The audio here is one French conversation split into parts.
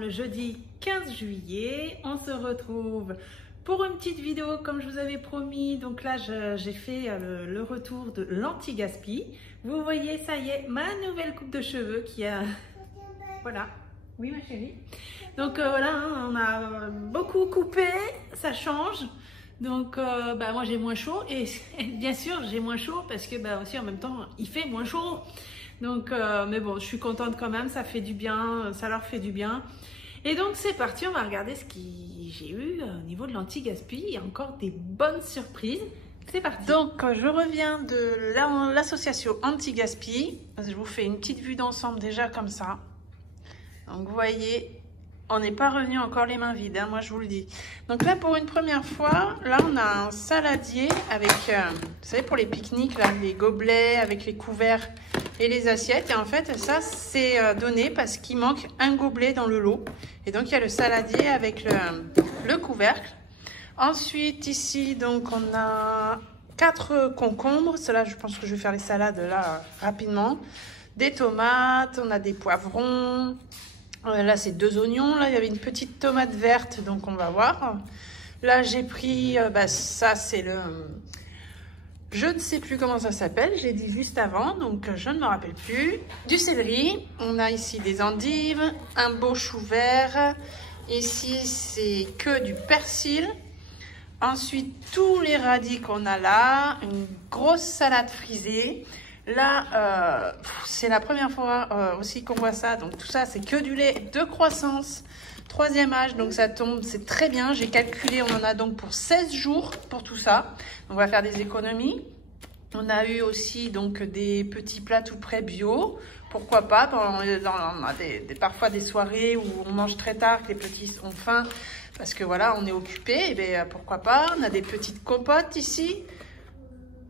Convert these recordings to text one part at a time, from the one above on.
sommes le jeudi 15 juillet. On se retrouve pour une petite vidéo comme je vous avais promis. Donc là, j'ai fait le retour de l'anti-gaspi. Vous voyez, ça y est, ma nouvelle coupe de cheveux qui a... Voilà. Oui, ma chérie. Donc voilà, hein, on a beaucoup coupé, ça change. Donc moi j'ai moins chaud et bien sûr j'ai moins chaud parce que aussi en même temps il fait moins chaud. Donc mais bon, je suis contente quand même, ça fait du bien, ça leur fait du bien. Et donc c'est parti, on va regarder ce que j'ai eu au niveau de l'anti-gaspi. Il y a encore des bonnes surprises. C'est parti. Donc je reviens de l'association anti-gaspi. Je vous fais une petite vue d'ensemble déjà comme ça. Donc vous voyez, on n'est pas revenu encore les mains vides, hein, moi je vous le dis. Donc là pour une première fois, là on a un saladier avec, vous savez pour les pique-niques, là, les gobelets avec les couverts et les assiettes. Et en fait ça c'est donné parce qu'il manque un gobelet dans le lot. Et donc il y a le saladier avec le couvercle. Ensuite ici donc on a 4 concombres. Cela je pense que je vais faire les salades là rapidement. Des tomates, on a des poivrons. Là c'est 2 oignons, là il y avait une petite tomate verte, donc on va voir. Là j'ai pris, ça c'est le... Je ne sais plus comment ça s'appelle, je l'ai dit juste avant, donc je ne me rappelle plus. Du céleri, on a ici des endives, un beau chou vert. Ici c'est que du persil. Ensuite tous les radis qu'on a là, une grosse salade frisée. Là, c'est la première fois aussi qu'on voit ça. Donc tout ça, c'est que du lait de croissance. 3e âge, donc ça tombe, c'est très bien. J'ai calculé, on en a donc pour 16 jours pour tout ça. On va faire des économies. On a eu aussi donc des petits plats tout prêts bio. Pourquoi pas, on a parfois des soirées où on mange très tard, que les petits ont faim. Parce que voilà, on est occupé. Et bien pourquoi pas, on a des petites compotes ici.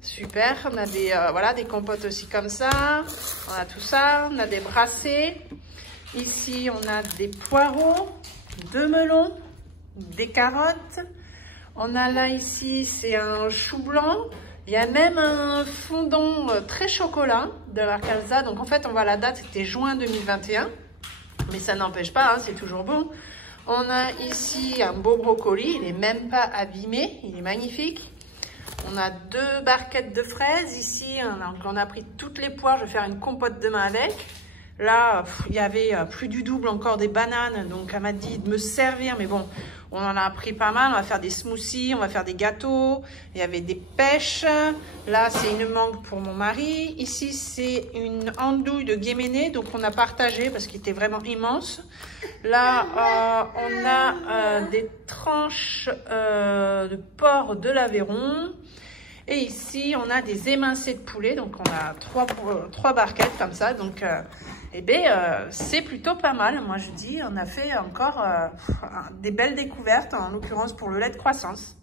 Super, on a des compotes aussi comme ça, on a tout ça, on a des brassés. Ici, on a des poireaux, 2 melons, des carottes. On a là, ici, c'est un chou blanc. Il y a même un fondant très chocolat de la marque Alza. Donc en fait, on voit la date, c'était juin 2021. Mais ça n'empêche pas, hein, c'est toujours bon. On a ici un beau brocoli, il n'est même pas abîmé, il est magnifique. On a 2 barquettes de fraises ici, on a pris toutes les poires, je vais faire une compote demain avec. Là, il y avait plus du double encore des bananes, donc elle m'a dit de me servir, mais bon, on en a pris pas mal. On va faire des smoothies, on va faire des gâteaux, il y avait des pêches. Là, c'est une mangue pour mon mari. Ici, c'est une andouille de guéméné, donc on a partagé parce qu'il était vraiment immense. Là, on a des tranches de porc de l'Aveyron. Et ici, on a des émincés de poulet. Donc, on a 3 barquettes comme ça. Donc, c'est plutôt pas mal. Moi, je dis, on a fait encore des belles découvertes, en l'occurrence pour le lait de croissance.